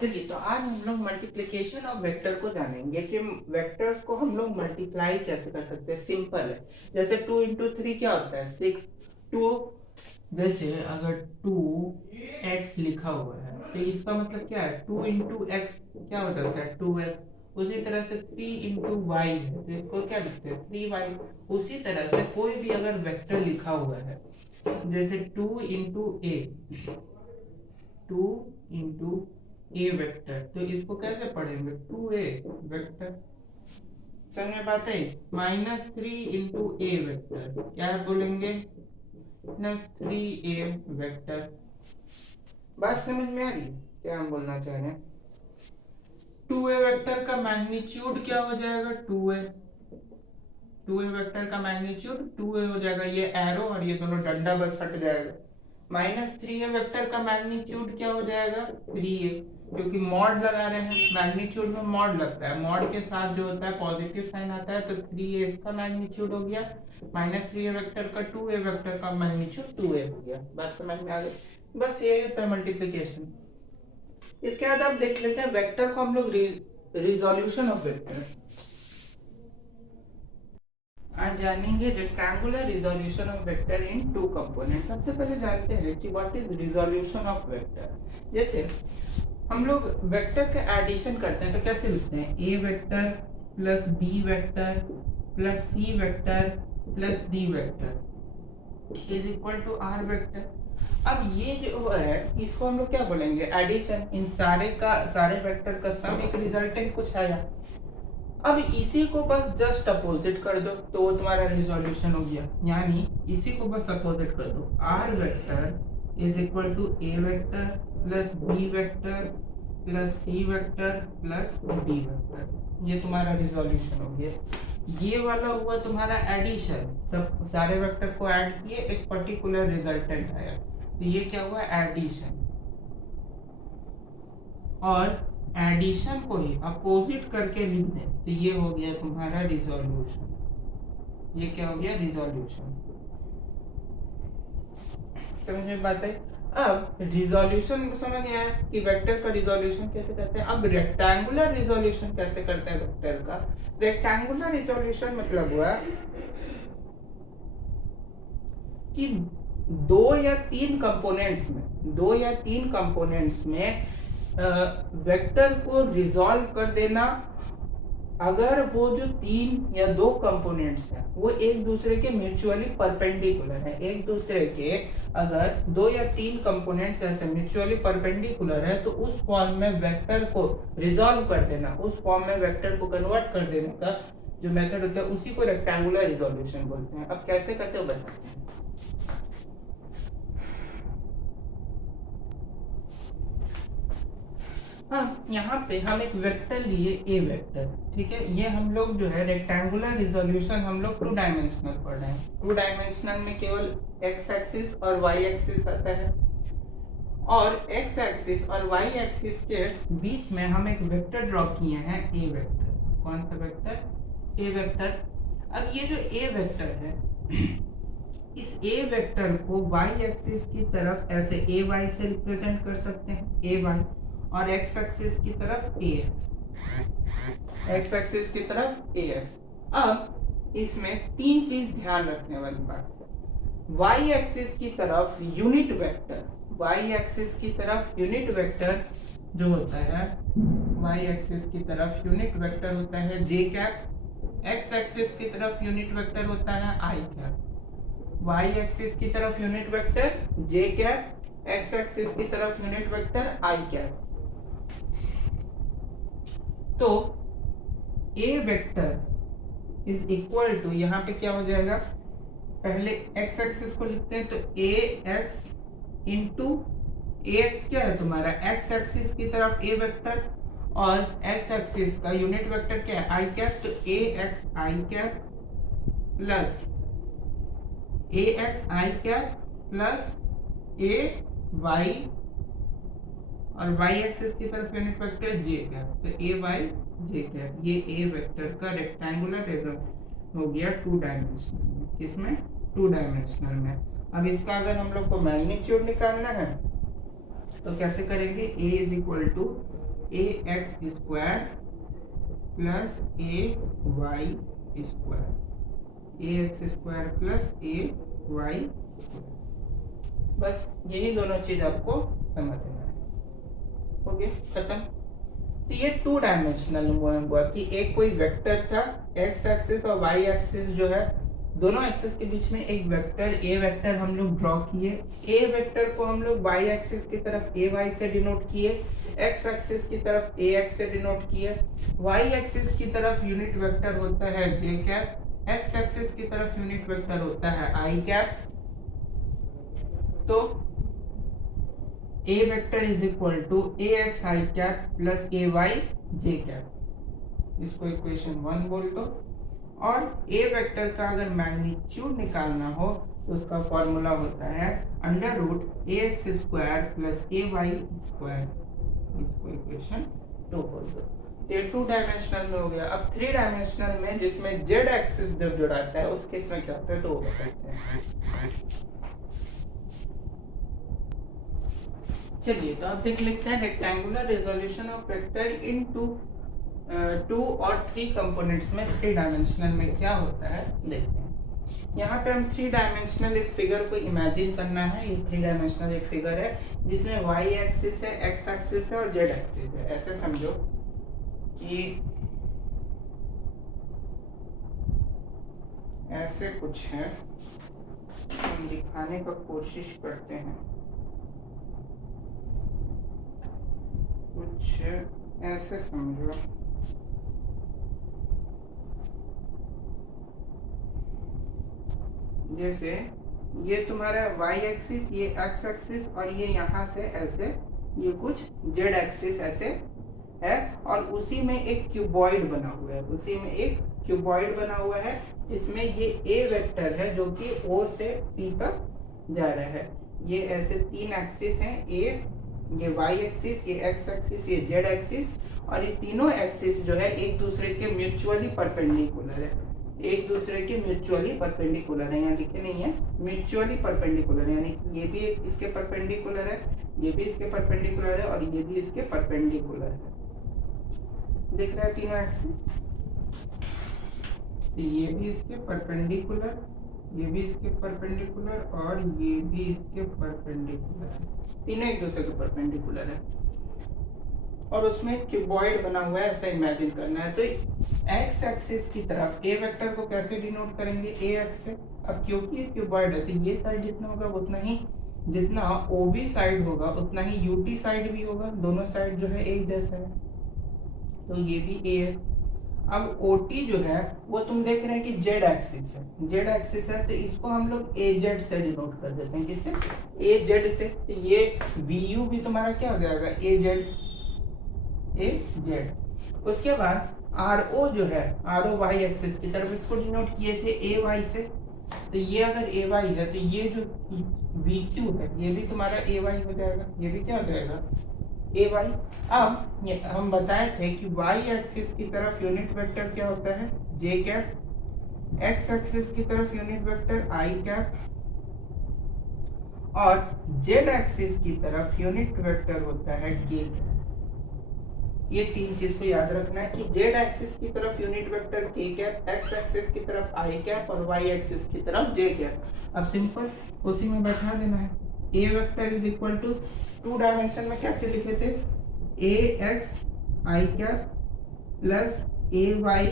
चलिए, तो आज हम लोग मल्टीप्लिकेशन ऑफ वेक्टर को जानेंगे कि वेक्टर्स को हम लोग मल्टीप्लाई कैसे कर सकते हैं। सिंपल है, जैसे 2 × 3 क्या होता है 6। टू, जैसे अगर 2x लिखा हुआ है तो इसका मतलब क्या है 2 × x क्या हो जाता है 2x। उसी तरह से 3 × y है तो इसको क्या लिखते हैं 3y। उसी तरह से कोई भी अगर वेक्टर लिखा हुआ है, जैसे 2 × ए वेक्टर, तो इसको कैसे पढ़ेंगे 2a वेक्टर। समझ में बात है। -3 × ए वेक्टर क्या बोलेंगे -3a वेक्टर। बात समझ में आ रही है क्या हम बोलना चाह रहे हैं। 2a वेक्टर का मैग्नीट्यूड क्या हो जाएगा 2a। 2a वेक्टर का मैग्नीट्यूड 2a हो जाएगा, ये एरो और ये दोनों डंडा बस हट जाएगा। -3a वेक्टर का मैग्नीट्यूड क्या हो जाएगा 3a, क्योंकि मॉड लगा रहे हैं, मैग्नीट्यूड में मॉड लगता है, मॉड के साथ जो होता है पॉजिटिव साइन आता है, तो 3a इसका मैग्नीट्यूड हो गया। -3a वेक्टर का 2a वेक्टर का मैग्नीट्यूड 2a हो गया। बात समझ में आ गई। बस ये होता है मल्टीप्लिकेशन। इसके बाद आप देख लेते हैं वेक्टर को हम लोग रिजोल्यूशन ऑफ वेक्टर आज जानेंगे। Rectangular resolution of vector in two component. सबसे पहले जानते हैं कि what is resolution of vector. जैसे हम लोग वेक्टर का एडिशन करते हैं तो कैसे लिखते हैं A vector plus B vector plus C vector plus D vector is equal to R vector. अब ये जो है इसको हम लोग क्या बोलेंगे एडिशन। इन सारे वेक्टर का सम एक रिजल्टेंट कुछ आया। अब इसी को बस जस्ट अपोजिट कर दो तो वो तुम्हारा रिजोल्यूशन हो गया। यानी इसी को बस अपोजिट कर दो, R vector is equal to A vector plus B vector plus C vector plus D vector. ये तुम्हारा रिजोल्यूशन हो गया। ये वाला हुआ तुम्हारा एडिशन, सब सारे वेक्टर को ऐड किए, एक पर्टिकुलर रिजल्टेंट आया, तो ये क्या हुआ एडिशन। और एडिशन को ही अपोजिट करके लिख दें तो ये हो गया तुम्हारा रिजोल्यूशन। ये क्या हो गया रिजोल्यूशन। समझ में बात है। अब रिजोल्यूशन समझ गया है कि वेक्टर का रिजोल्यूशन कैसे करते हैं। अब रेक्टेंगुलर रिजोल्यूशन कैसे करते हैं वेक्टर का। रेक्टेंगुलर रिजोल्यूशन मतलब हुआ कि दो या तीन कंपोनेंट्स में वेक्टर को रिजॉल्व कर देना अगर वो जो तीन या दो कंपोनेंट्स हैं वो एक दूसरे के म्यूचुअली परपेंडिकुलर है। एक दूसरे के अगर दो या तीन कंपोनेंट्स ऐसे म्यूचुअली परपेंडिकुलर है तो उस फॉर्म में वेक्टर को रिजॉल्व कर देना, उस फॉर्म में वेक्टर को कन्वर्ट कर देने का जो मेथड होता है उसी को रेक्टेंगुलर रिजोल्यूशन बोलते हैं। अब कैसे करते हो बताते हैं। हाँ, यहाँ पे हम एक वेक्टर लिए ए वेक्टर, ठीक है। ये हम लोग जो है रेक्टेंगुलर रिजोल्यूशन हम लोग 2 डायमेंशनल पढ़ रहे हैं। 2 डायमेंशनल में केवल एक्स एक्सिस और वाई एक्सिस आता है, और एक्स एक्सिस और वाई एक्सिस के बीच में हम एक वेक्टर ड्रॉ किए हैं ए वेक्टर। कौन सा वेक्टर ए वेक्टर। अब ये जो ए वेक्टर है इस ए वेक्टर को वाई एक्सिस की तरफ ऐसे ए वाई से रिप्रेजेंट कर सकते हैं ए वाई, और एक्स एक्सिस की तरफ ए एक्स एक्सिस की तरफ ए एक्स। अब इसमें तीन चीज ध्यान रखने वाली बात है। वाई एक्सिस की तरफ यूनिट वेक्टर, वाई एक्सिस की तरफ यूनिट वेक्टर जो होता है, वाई एक्सिस की तरफ यूनिट वेक्टर होता है जे कैप, एक्स एक्सिस की तरफ यूनिट वेक्टर होता है आई कैप। वाई एक्सिस की तरफ यूनिट वेक्टर जे कैप, एक्स एक्सिस की तरफ यूनिट वेक्टर आई कैप। तो A vector is equal to, यहाँ पे क्या हो जाएगा, पहले एक्स एक्सिस को लिखते हैं तो ए एक्स इंटू ए एक्स क्या है तुम्हारा एक्स एक्सिस की तरफ ए वेक्टर, और एक्स एक्सिस का यूनिट वेक्टर क्या है आई कैप, तो ए X I cap plus A X I cap plus A Y, और y एक्सिस की तरफ यूनिट वेक्टर j कैप, तो ए वाई जे कैप। ये a वेक्टर का रेक्टेंगुलर रिजल्ट हो गया 2 डायमेंशनल में। किसमें 2 डायमेंशनल में। अब इसका अगर हम लोग को मैग्नीट्यूड निकालना है तो कैसे करेंगे, a is equal to A x square plus A Y square, a x square plus A y, बस यही दोनों चीज आपको समझना है। ओके, खत्म। तो ये टू डायमेंशनल हुआ कि एक कोई वेक्टर था, एक्स एक्सिस और वाई एक्सिस जो है दोनों एक्सिस के बीच में एक वेक्टर ए वेक्टर हम लोग ड्रॉ किए। ए वेक्टर को हम लोग वाई एक्सिस की तरफ ए वाई से डिनोट किए, एक्स एक्सिस की तरफ ए एक्स से डिनोट किए। वाई एक्सिस की तरफ यूनिट वेक्टर होता है जे कैप, एक्स एक्सिस की तरफ यूनिट वेक्टर होता है आई कैप। तो A vector is equal to A X I cap plus A Y J cap, इसको इक्वेशन 1 बोल दो। और ए वेक्टर का अगर मैग्नीट्यूड निकालना हो तो उसका फॉर्मूला होता है अंडर रूट ए एक्स स्क्वायर प्लस ए वाई स्क्वायर, इसको इक्वेशन 2 बोल दो। ये 2 डायमेंशनल में हो गया। अब 3 डायमेंशनल में जिसमें जेड एक्सिस जब जुड़ाता है उस केस में क्या होता है तो वो बताते हैं। चलिए, तो आप देख लेते हैं रेक्टेंगुलर रिजोल्यूशन ऑफ वेक्टर इन 2 और 3 कंपोनेंट्स में 3 डायमेंशनल में क्या होता है देखते हैं। यहाँ पे हम 3 डायमेंशनल एक फिगर को इमेजिन करना है। ये 3 डायमेंशनल एक फिगर है जिसमें वाई एक्सिस है, एक्स एक्सिस है और जेड एक्सिस है। ऐसे समझो कि ऐसे कुछ है, हम दिखाने का कोशिश करते हैं। कुछ ऐसे समझो, जैसे ये तुम्हारा y एक्सिस, ये x एक्सिस और ये यहाँ से ऐसे ये कुछ z एक्सिस ऐसे है और उसी में एक क्यूबॉइड बना हुआ है, उसी में एक क्यूबॉइड बना हुआ है जिसमें ये a वेक्टर है जो कि O से P तक जा रहा है। ये ऐसे 3 एक्सिस हैं, ये y एक्सिस, ये x एक्सिस, ये z एक्सिस और ये तीनों एक्सिस जो है एक दूसरे के म्यूचुअली परपेंडिकुलर है, एक दूसरे के म्यूचुअली परपेंडिकुलर है। यहाँ लिखे नहीं है, म्यूचुअली परपेंडिकुलर, यानी ये भी इसके परपेंडिकुलर है, ये भी इसके परपेंडिकुलर है और ये भी इसके परपेंडिकुलर है। दिख रहा है तीनों एक्सिस, ये भी इसके परपेंडिकुलर, ये भी इसके परपेंडिकुलर और ये भी इसके परपेंडिकुलर है, तीनों एक दूसरे के परपेंडिकुलर है और उसमें क्यूबॉइड बना हुआ है, ऐसा इमेजिन करना है। तो एक्स एक्सिस की तरफ ए वेक्टर को कैसे डिनोट करेंगे, ए एक्स से। अब क्योंकि ये क्यूबॉइड है तो ये साइड जितना होगा उतना ही, जितना ओबी साइड होगा उतना ही यूटी साइड भी होगा, दोनों साइड जो है एक जैसा है, तो ये भी ए है। अब ओटी जो है वो तुम देख रहे हैं कि जेड एक्सिस है, जेड एक्सिस है तो इसको हम लोग ए जेड से डिनोट कर देते हैं, किससे, ए जेड से। तो ये वी यू भी तुम्हारा क्या हो जाएगा, ए जेड, ए जेड। उसके बाद आर ओ जो है, आर ओ वाई एक्सिस की तरफ इसको डिनोट किए थे ए वाई से, तो ये अगर ए वाई है तो ये जो वी क्यू है ये भी तुम्हारा ए वाई हो जाएगा, ये भी क्या हो जाएगा, ए वाई। अब हम बताए थे कि वाई एक्सिस की तरफ यूनिट वेक्टर क्या होता है, जे कैप, एक्स एक्सिस की तरफ यूनिट वेक्टर आई कैप और जेड एक्सिस की तरफ यूनिट वेक्टर होता है के कैप। ये 3 चीज को याद रखना है कि जेड एक्सिस की तरफ यूनिट वेक्टर के कैप, एक्स एक्सिस की तरफ आई कैप और वाई एक्सिस की तरफ जे कैप। अब सिंपल उसी में बैठा देना है। A vector is equal to 2 dimension में कैसे लिखे थे, A X I cap plus A Y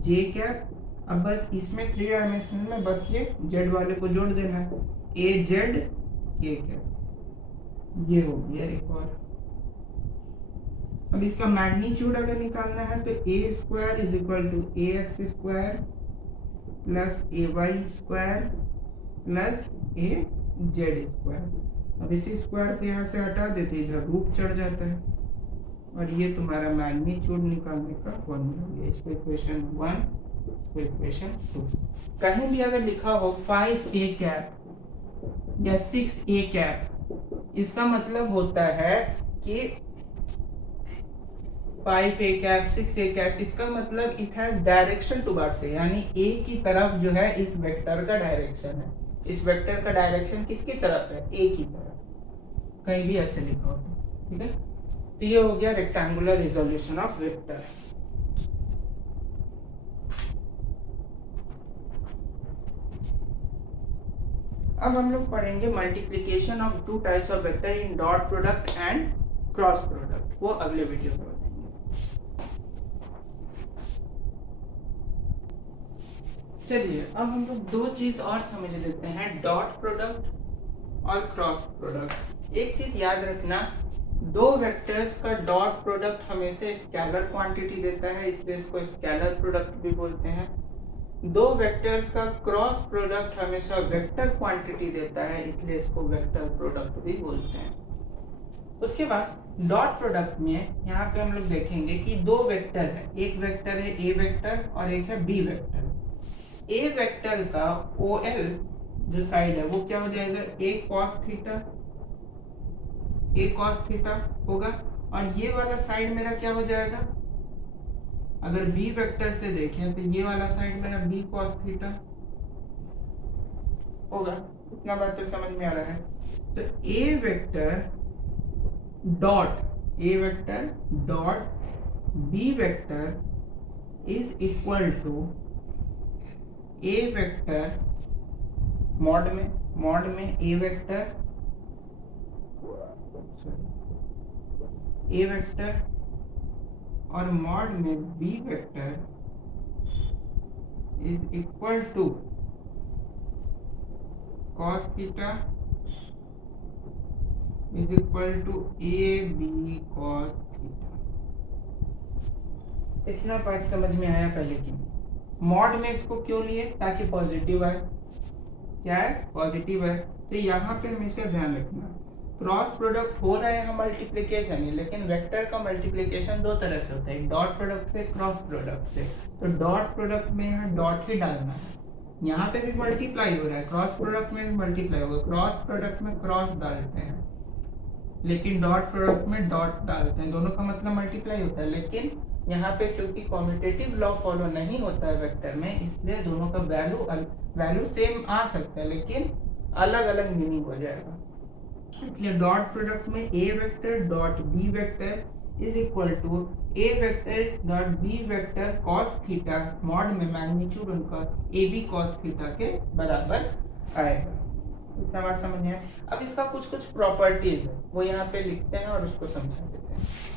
J cap. अब बस इसमें 3 डायमेंशन में बस ये जेड वाले को जोड़ देना है, ए जेड के कैप, ये हो गया एक और। अब इसका मैग्नीट्यूड अगर निकालना है तो A square is equal to A x square plus A Y square plus A Z square. अब इसी स्क्वायर को यहाँ से हटा देते इधर रूट चढ़ जाता है और ये तुम्हारा मैग्नीट्यूड निकालने का फॉर्मूला हो गया। इसको इक्वेशन 1, इसको इक्वेशन 2। कहीं भी अगर लिखा हो 5a कैप या 6a कैप, इसका मतलब होता है कि 5a कैप 6a कैप, इसका मतलब इट हैज डायरेक्शन टुवर्ड्स से, यानी ए की तरफ जो है इस वेक्टर का डायरेक्शन है। इस वेक्टर का डायरेक्शन किसकी तरफ है, ए की तरफ, कहीं भी ऐसे लिखा हो, ठीक है। तो ये हो गया रेक्टेंगुलर रिजोल्यूशन ऑफ वेक्टर। अब हम लोग पढ़ेंगे multiplication of two types of vector in dot product and cross product, वो अगले वीडियो में बताएंगे। चलिए अब हम लोग दो चीज और समझ लेते हैं, डॉट प्रोडक्ट और क्रॉस प्रोडक्ट। एक चीज याद रखना, दो वेक्टर्स का डॉट प्रोडक्ट हमेशा स्केलर क्वांटिटी देता है, इसलिए इसको स्केलर प्रोडक्ट भी बोलते हैं। दो वेक्टर्स का क्रॉस प्रोडक्ट हमेशा वेक्टर क्वांटिटी देता है, इसलिए इसको वेक्टर प्रोडक्ट भी बोलते हैं। उसके बाद डॉट प्रोडक्ट में यहाँ पे हम लोग देखेंगे कि दो वेक्टर है, एक वेक्टर है ए वेक्टर और एक है बी वेक्टर। ए वेक्टर का OL जो साइड है वो क्या हो जाएगा, ए कॉस थीटा होगा, और ये वाला साइड मेरा क्या हो जाएगा, अगर बी वेक्टर से देखें तो ये वाला साइड मेरा बी कॉस थीटा होगा। इतना बात तो समझ में आ रहा है। तो A vector dot B vector is equal to A vector mod में ए वेक्टर और मॉड में B vector is equal to cos theta is equal to A B cos theta. इतना बात समझ में आया पहले की। मॉड में इसको क्यों लिए, ताकि पॉजिटिव है, क्या है, पॉजिटिव है। तो यहाँ पे हमेशा ध्यान रखना, क्रॉस प्रोडक्ट हो रहा है हम मल्टीप्लिकेशन ही, लेकिन वेक्टर का मल्टीप्लिकेशन दो तरह से होता है, एक डॉट प्रोडक्ट से, क्रॉस प्रोडक्ट से। तो डॉट प्रोडक्ट में यहाँ डॉट ही डालना है, यहाँ पे भी मल्टीप्लाई हो रहा है, क्रॉस प्रोडक्ट में भी मल्टीप्लाई होगा। क्रॉस प्रोडक्ट में क्रॉस डालते हैं, लेकिन डॉट प्रोडक्ट में डॉट डालते हैं, दोनों का मतलब मल्टीप्लाई होता है। लेकिन यहाँ पे क्योंकि कॉम्यूटेटिव लॉ फॉलो नहीं होता है वेक्टर में, इसलिए दोनों का वैल्यू सेम आ सकता है, लेकिन अलग अलग मीनिंग हो जाएगा। इसलिए डॉट प्रोडक्ट में A vector dot B vector is equal to A vector dot B vector cos theta, mod में मैग्नीट्यूड उनका ए बी कॉस थीटा के बराबर आएगा। इतना बात समझ में। अब इसका कुछ प्रॉपर्टीज है वो यहाँ पे लिखते हैं और उसको समझा देते हैं।